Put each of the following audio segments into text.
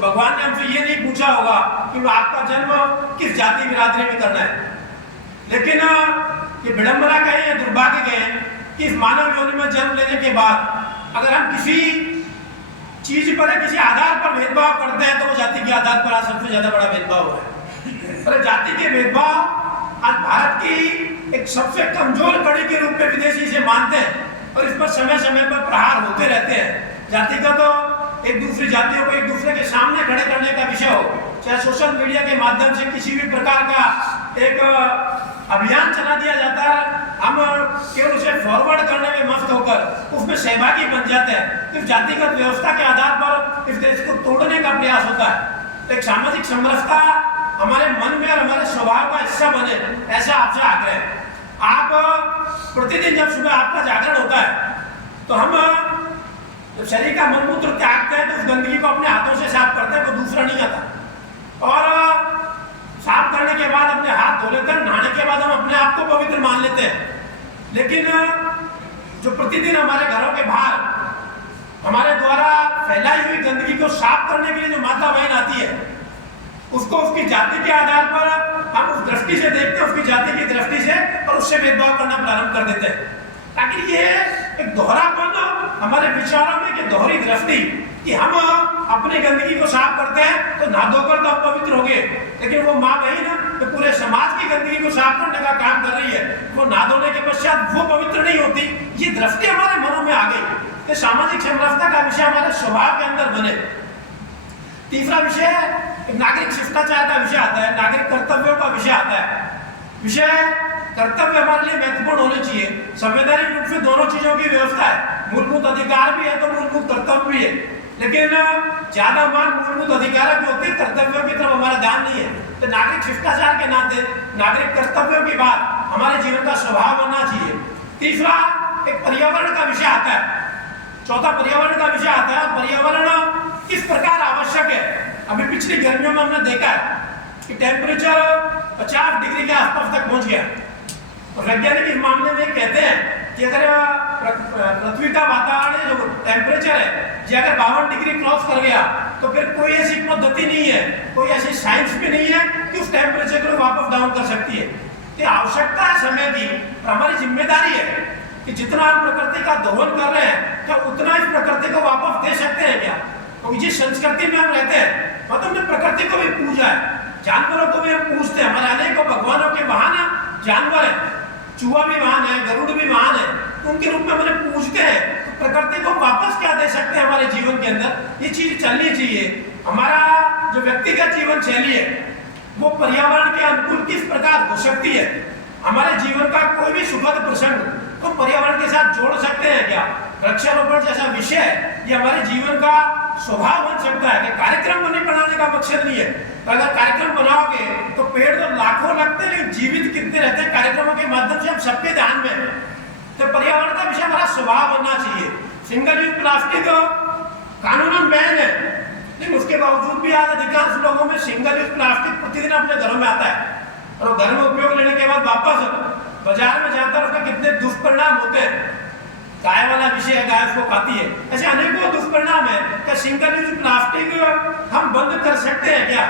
भगवान ने हमसे ये नहीं पूछा होगा कि आपका जन्म किस जाति बिरादरी में करना है। लेकिन ये विडंबना कहें या दुर्भाग्य कहें कि इस मानव योनि में जन्म लेने के बाद अगर हम किसी चीज पर किसी आधार पर भेदभाव करते हैं तो वो जाति के आधार पर आज सबसे ज्यादा बड़ा भेदभाव है। पर जाति के भेदभाव आज भारत की एक सबसे कमजोर कड़ी के रूप में विदेशी इसे मानते हैं और इस पर समय समय पर प्रहार होते रहते हैं। जाति का तो एक दूसरी जातियों को एक दूसरे के सामने खड़े करने का विषय हो, चाहे सोशल मीडिया के माध्यम से किसी भी प्रकार का एक अभियान चला दिया जाता है, हम केवल उसे फॉरवर्ड करने में मस्त होकर उसमें सहभागी बन जाते हैं। इस जातिगत व्यवस्था के आधार पर इस देश को तोड़ने का प्रयास होता है। एक सामाजिक समरसता हमारे मन में और हमारे स्वभाव का हिस्सा बने, ऐसा आपसे आग्रह है। आप प्रतिदिन जब सुबह आपका जागरण होता है तो हम जब शरीर का मलमूत्र त्यागते हैं तो उस गंदगी को अपने हाथों से साफ करते हैं, कोई दूसरा नहीं आता। और साफ करने के बाद अपने हाथ धो लेते हैं, नहाने के बाद हम अपने आप को पवित्र मान लेते हैं। लेकिन जो प्रतिदिन हमारे घरों के बाहर हमारे द्वारा फैलाई हुई गंदगी को साफ करने के लिए जो माता बहन आती है, उसको उसकी जाति के आधार पर हम उस दृष्टि से देखते हैं, उसकी जाति की दृष्टि से, और उससे भेदभाव करना प्रारंभ कर देते हैं। ताकि ये एक दोहरापन हमारे विचारों में, कि दोहरी दृष्टि कि हम अपनी गंदगी को साफ करते हैं तो नहा धोकर तो हम पवित्र हो गए, लेकिन वो माँ बहन तो पूरे समाज की गंदगी को साफ करने का काम कर रही है, वो नहा धोने के पश्चात वो पवित्र नहीं होती। ये दृष्टि हमारे मनों में आ गई कि सामाजिक समरसता का विषय हमारे स्वभाव के अंदर बने। तीसरा विषय नागरिक शिष्टाचार का विषय आता है, नागरिक कर्तव्यों का विषय आता है। विषय कर्तव्य हमारे लिए महत्वपूर्ण होने चाहिए। संवैधानिक रूप से दोनों चीजों की व्यवस्था है, मूलभूत अधिकार भी है तो मूलभूत कर्तव्य भी है, लेकिन ज्यादा मान मूलभूत अधिकारों की होती है, कर्तव्यों की तरफ हमारा ध्यान नहीं है। तो नागरिक शिष्टाचार के नाते नागरिक कर्तव्यों की बात हमारे जीवन का स्वभाव बनना चाहिए। तीसरा एक पर्यावरण का विषय आता है। चौथा पर्यावरण का विषय आता है। पर्यावरण किस प्रकार आवश्यक है। अभी पिछली गर्मियों में हमने देखा है कि टेम्परेचर 50 डिग्री के आसपास तक पहुंच गया। और वैज्ञानिक इस मामले में कहते हैं कि अगर पृथ्वी का वातावरण जो टेम्परेचर है ये अगर 52 डिग्री क्रॉस कर गया तो फिर कोई ऐसी पद्धति नहीं है, कोई ऐसी साइंस भी नहीं है कि उस टेम्परेचर को वापस डाउन कर सकती है। कि आवश्यकता है समय की, हमारी जिम्मेदारी है कि जितना हम प्रकृति का दोहन कर रहे हैं क्या उतना इस प्रकृति को वापस दे सकते हैं क्या। तो जिस संस्कृति में हम रहते हैं मतलब हमने प्रकृति को भी पूजा है, जानवरों को भी हम पूजते हैं। हमारे अनेकों भगवानों के वाहन जानवर है, चूहा भी वाहन है, गरुड़ भी वाहन है, तो उनके रूप में हमें पूजते हैं। तो प्रकृति को वापस क्या दे सकते हैं हमारे जीवन के अंदर, ये चीज चलनी चाहिए। हमारा जो व्यक्तिगत जीवन शैली है वो पर्यावरण के अनुकूल किस प्रकार हो सकती है। हमारे जीवन का कोई भी सुखद प्रसंग तो पर्यावरण के साथ जोड़ सकते हैं क्या। वृक्षारोपण जैसा विषय ये हमारे जीवन का स्वभाव बन सकता है। कि कार्यक्रम बनाने का मकसद नहीं है, अगर कार्यक्रम बनाओगे तो पेड़ तो लाखों लगते हैं लेकिन जीवित कितने रहते हैं कार्यक्रमों के माध्यम से हम सबके ध्यान में। तो पर्यावरण का विषय हमारा स्वभाव बनना चाहिए। सिंगल यूज प्लास्टिक कानूनन बैन है, लेकिन उसके बावजूद भी आज अधिकांश लोगों में सिंगल यूज प्लास्टिक प्रतिदिन अपने घरों में आता है और घर में उपयोग लेने के बाद वापस बाजार में जाकर उसका कितने दुष्परिणाम होते हैं। गाय वाला विषय है, गाय उसको खाती है, ऐसे अनेकों दुष्परिणाम है। क्या सिंगल यूज प्लास्टिक हम बंद कर सकते हैं क्या।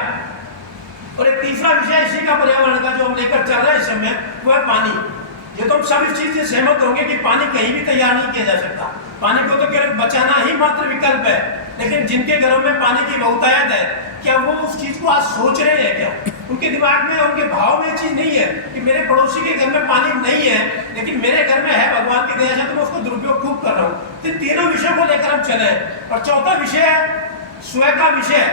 और एक तीसरा विषय इसी का पर्यावरण का जो हम लेकर चल रहे हैं इस समय वो है पानी। ये तो हम सब इस चीज से सहमत होंगे कि पानी कहीं भी तैयार नहीं किया जा सकता, पानी को तो केवल बचाना ही मात्र विकल्प है। लेकिन जिनके घरों में पानी की बहुतायत है क्या वो उस चीज को आज सोच रहे हैं क्या। उनके दिमाग में उनके भाव में ये चीज नहीं है कि मेरे पड़ोसी के घर में पानी नहीं है लेकिन मेरे घर में है, भगवान की दया से तो मैं उसको दुरुपयोग खूब कर रहा हूँ। तो तीनों विषयों को लेकर हम चले। और चौथा विषय स्वयं का विषय।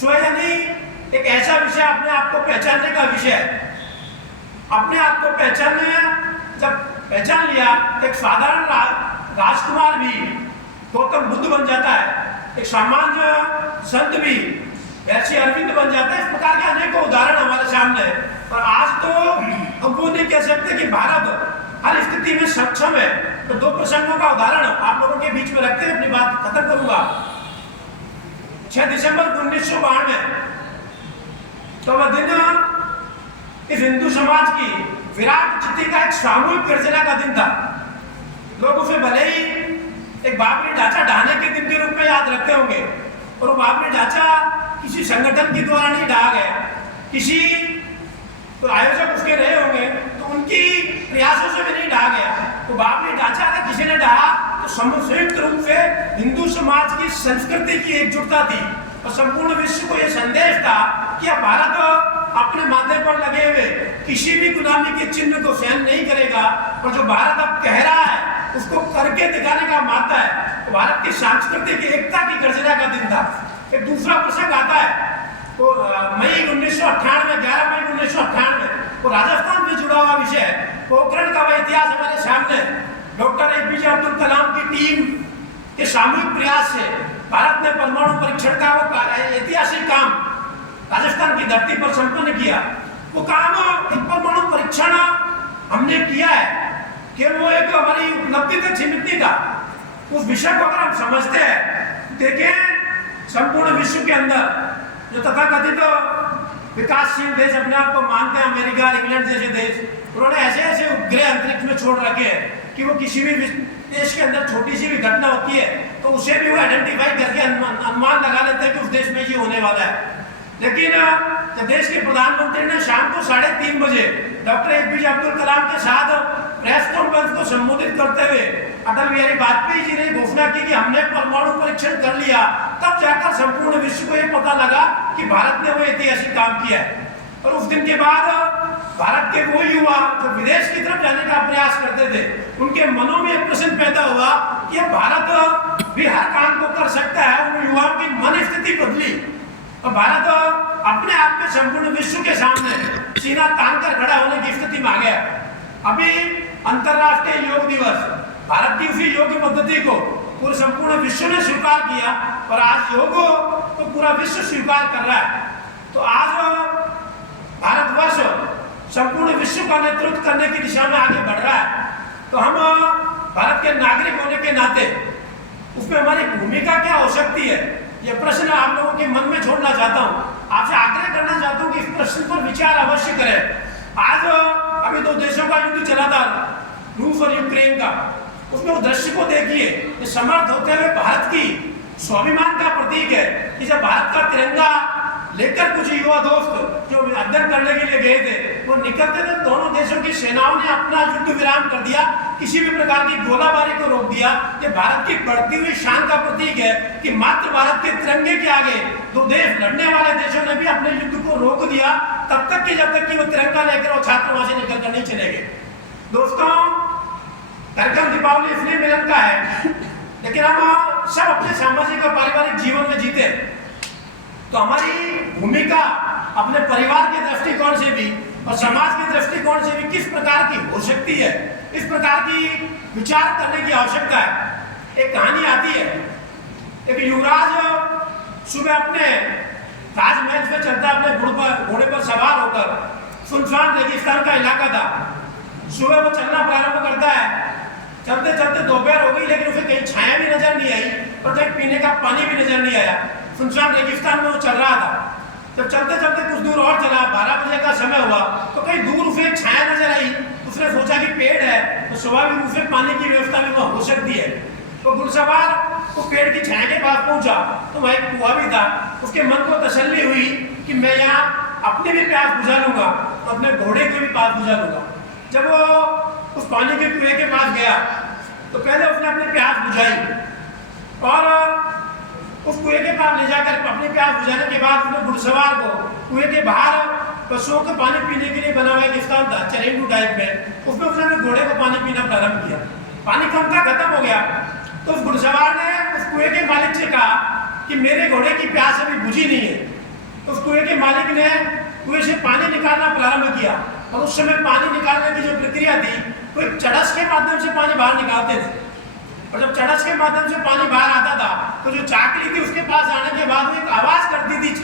स्वयं यानी एक ऐसा विषय अपने आप को पहचानने का विषय है। अपने आप को पहचानने, जब पहचान लिया तो एक साधारण राजकुमार भी गौतम बुद्ध बन जाता है, एक सामान्य संत भी ऐसे अरविंद बन जाता है। इस प्रकार के अनेकों उदाहरण हमारे सामने है। और आज तो हम वो नहीं कह सकते कि भारत हर स्थिति में सक्षम है। तो दो प्रसंगों का उदाहरण आप लोगों के बीच में रखते हुए अपनी बात खत्म करूंगा। 6 दिसंबर 1992 तो वह दिन इस हिंदू समाज की विराट चिति का एक सामूहिक गर्जना का दिन था। लोग उसे भले ही एक बाबरी ढांचा ढाने के दिन के रूप में याद रखते होंगे, और वो बाबरी ढांचा किसी संगठन के द्वारा नहीं ढहा गया, किसी तो आयोजक उसके रहे होंगे तो उनकी प्रयासों से भी नहीं ढहा गया। तो बाबरी ढांचा अगर किसी ने ढहा तो संयुक्त रूप से हिंदू समाज की संस्कृति की एकजुटता थी और संपूर्ण विश्व को यह संदेश था कि अब भारत अपने माथे पर लगे हुए किसी भी गुलामी के चिन्ह को सहन नहीं करेगा और जो भारत अब कह रहा है उसको करके दिखाने का मानता है। तो भारत की सांस्कृतिक एकता की गर्जना का दिन था। एक दूसरा प्रसंग आता है तो मई 1998 11 मई 1998 वो राजस्थान में जुड़ा हुआ विषय है। पोखरण का वह इतिहास हमारे सामने डॉक्टर APJ अब्दुल कलाम की टीम के सामूहिक प्रयास से भारत ने परमाणु परीक्षण का वो ऐतिहासिक काम राजस्थान की धरती पर संपन्न किया। वो काम एक परमाणु परीक्षण हमने किया है कि वो एक हमारी उपलब्धि तक सीमित नहीं था। उस विषय को अगर हम समझते हैं, देखें संपूर्ण विश्व के अंदर जो तथाकथित विकासशील देश अपने आप को मानते हैं, अमेरिका, इंग्लैंड जैसे देश, उन्होंने ऐसे ऐसे उपग्रह अंतरिक्ष में छोड़ रखे हैं कि वो किसी भी देश के अंदर छोटी सी भी घटना होती है तो उसे भी वो आइडेंटिफाई करके अनुमान लगा लेते हैं कि उस देश में ये होने वाला है। लेकिन जब देश के प्रधानमंत्री ने शाम को 3:30 बजे डॉक्टर APJ अब्दुल कलाम के साथ प्रेस कॉन्फ्रेंस को संबोधित करते हुए अटल बिहारी वाजपेयी जी ने घोषणा की कि हमने परमाणु परीक्षण कर लिया, तब जाकर संपूर्ण विश्व को यह पता लगा कि भारत ने वो ऐतिहासिक काम किया है। और उस दिन के बाद भारत के वो युवा जो विदेश की तरफ जाने का प्रयास करते थे, उनके मनों में एक प्रश्न पैदा हुआ कि भारत भी हर काम को कर सकता है। उन युवाओं की मन स्थिति बदली और भारत अपने आप में संपूर्ण विश्व के सामने सीना तान कर खड़ा होने की स्थिति में आ गया। अभी अंतरराष्ट्रीय योग दिवस, भारत की उसी योग पद्धति को पूरे संपूर्ण विश्व ने स्वीकार किया और आज योग को पूरा विश्व स्वीकार कर रहा है। तो आज भारतवर्ष संपूर्ण विश्व का नेतृत्व करने की दिशा में आगे बढ़ रहा है। तो हम भारत के नागरिक होने के नाते उसमें हमारी भूमिका क्या हो सकती है, यह प्रश्न आप लोगों के मन में छोड़ना चाहता हूँ। आपसे आग्रह करना चाहता हूँ कि इस प्रश्न पर विचार अवश्य करें। आज अभी 2 देशों का युद्ध चला था, रूस और यूक्रेन का, उसमें उस दृश्य को देखिए। ये समर्थ होते हुए भारत की स्वाभिमान का प्रतीक है कि जब भारत का तिरंगा लेकर कुछ युवा दोस्त जो अध्ययन करने के लिए गए थे वो निकलते थे, दोनों देशों की सेनाओं ने अपना युद्ध विराम कर दिया, किसी भी प्रकार की गोलाबारी को रोक दिया। ये भारत की बढ़ती हुई शान का प्रतीक है कि मात्र भारत के तिरंगे के आगे 2 देश लड़ने वाले देशों ने भी अपने युद्ध को रोक दिया, तब तक कि जब तक कि वो तिरंगा लेकर वो छात्र वहां से निकल कर नहीं चले गए। दोस्तों, कार्यक्रम दीपावली इसलिए मिलन का है, लेकिन हम सब अपने सामाजिक और पारिवारिक जीवन में जीते, तो हमारी भूमिका अपने परिवार के दृष्टिकोण से भी और समाज के दृष्टिकोण से भी किस प्रकार की हो सकती है, इस प्रकार की विचार करने की आवश्यकता है। एक कहानी आती है, एक युवराज सुबह अपने राजमहल पे चलता, अपने घोड़े पर सवार होकर, सुनसान रेगिस्तान का इलाका था। सुबह वो चलना प्रारंभ करता है, चलते चलते दोपहर हो गई लेकिन उसे कहीं छाया भी नजर नहीं आई और कहीं पीने का पानी भी नजर नहीं आया। सुनसान रेगिस्तान में वो चल रहा था। जब चलते चलते कुछ दूर और चला, 12 बजे का समय हुआ, तो कहीं दूर उसे एक छाया नजर आई। उसने सोचा कि पेड़ है तो स्वाभाविक रूप से पानी की व्यवस्था भी वहाँ हो सकती है। तो घुड़सवार वो पेड़ की छाया के पास पहुंचा तो वहाँ एक कुआं भी था। उसके मन को तसल्ली हुई कि मैं यहाँ अपनी भी प्यास बुझा लूंगा, अपने घोड़े को भी प्यास बुझा लूंगा। जब वो उस पानी के कुएं के पास गया तो पहले उसने अपनी प्यास बुझाई और उस कुएं के पास ले जाकर अपनी प्यास बुझाने के बाद उसने घुड़सवार को कुएं के बाहर पशुओं को पानी पीने के लिए बना हुआ एक स्थान था चरेंडू टाइप में, उसमें उसने घोड़े को पानी पीना प्रारंभ किया। पानी कम था, खत्म हो गया। तो उस घुड़सवार ने उस कुएं के मालिक से कहा कि मेरे घोड़े की प्यास अभी बुझी नहीं है। तो उस कुएं के मालिक ने कुएं से पानी निकालना प्रारंभ किया और उस समय पानी निकालने की जो प्रक्रिया थी वो एक चड़स के माध्यम से पानी बाहर निकालते थे। और जब चड़स के माध्यम से पानी बाहर आता था तो जो चाकली थी उसके पास आने के बाद वो एक आवाज करती थी,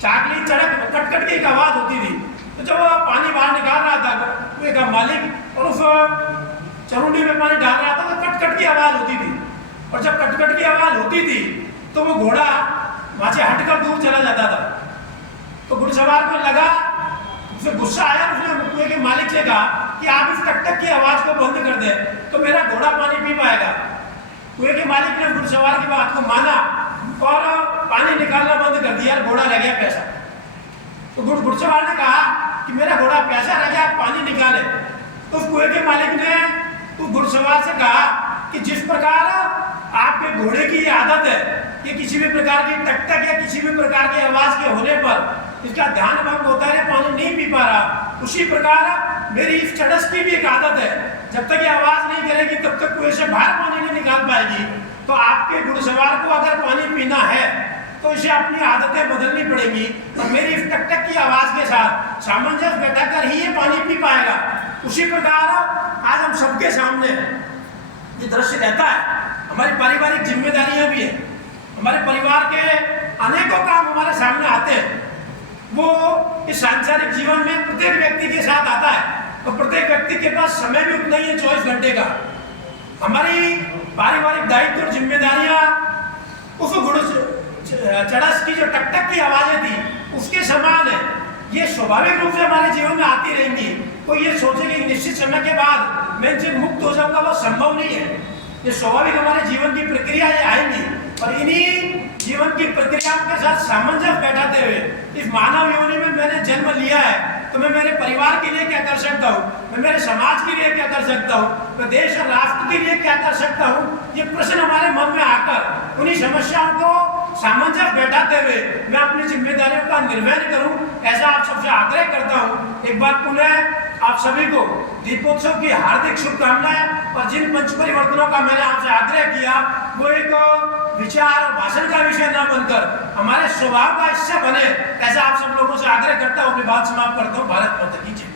चाकली चड़क कट कट के एक आवाज होती थी। तो जब वो पानी बाहर निकाल रहा था कुएं का मालिक और उस चरुंडी में पानी डाल रहा था तो कट कट की आवाज होती थी। और जब कट कट की आवाज होती थी तो वो घोड़ा वहां से हटकर दूर चला जाता था। तो घुड़सवार को लगा, उसे गुस्सा आया, उसने कुएं के मालिक से कहा कि आप इस टक टक की आवाज को बंद कर दें तो मेरा घोड़ा पानी पी पाएगा। कुएं के मालिक ने घुड़सवार की बात को माना और पानी निकालना बंद कर दिया, घोड़ा रह गया प्यासा। तो घुड़सवार ने कहा कि मेरा घोड़ा प्यासा रह गया, पानी निकाले। तो उस कुएं के मालिक ने उस घुड़सवार से कहा कि जिस प्रकार आपके घोड़े की ये आदत है कि किसी भी प्रकार की टकटक या किसी भी प्रकार की आवाज के होने पर इसका ध्यान भंग होता है, पानी नहीं पी पा रहा, उसी प्रकार मेरी इस चड़स की भी एक आदत है, जब तक ये आवाज नहीं करेगी तब तक कुएं से बाहर पानी नहीं निकाल पाएगी। तो आपके घुड़सवार को अगर पानी पीना है तो इसे अपनी आदतें बदलनी पड़ेगी और मेरी इस टकटक की आवाज के साथ सामंजस्य बैठाकर ही ये पानी पी पाएगा। उसी प्रकार आज हम सबके सामने ये दृश्य रहता है, हमारी पारिवारिक जिम्मेदारियां भी है, हमारे परिवार के अनेकों काम हमारे सामने आते हैं। वो इस सांसारिक जीवन में प्रत्येक व्यक्ति के साथ आता है और प्रत्येक व्यक्ति के पास समय भी उतना ही है, 24 घंटे का। हमारी पारिवारिक दायित्व और जिम्मेदारियां उस चड़स की जो टकटक की आवाजें थी उसके समान है। ये स्वाभाविक रूप से हमारे जीवन में आती रहेंगी। कोई ये सोचे कि निश्चित समय के बाद मैं इनसे मुक्त हो जाऊंगा, वो संभव नहीं है। ये स्वाभाविक हमारे जीवन की प्रक्रियाएं आएंगी और इन्हीं जीवन की प्रक्रियाओं के साथ सामंजस्य बैठाते हुए इस मानव योनि में मैंने जन्म लिया है, तो मैं मेरे परिवार के लिए क्या कर सकता हूँ, मैं मेरे समाज के लिए क्या कर सकता हूँ, मैं देश और राष्ट्र के लिए क्या कर सकता हूँ। ये प्रश्न हमारे मन में आकर उन्हीं समस्याओं को सामंजस्य बैठाते हुए मैं अपनी जिम्मेदारियों का निर्वहन करूं, ऐसा आप सबसे आग्रह करता हूं। एक बार पुनः आप सभी को दीपोत्सव की हार्दिक शुभकामनाएं। और जिन पंच परिवर्तनों का मैंने आपसे आग्रह किया वो एक विचार और भाषण का विषय न बनकर हमारे स्वभाव का हिस्सा बने, ऐसा आप सब लोगों से आग्रह करता हूं। अपनी बात समाप्त करता हूं। भारत माता की जय।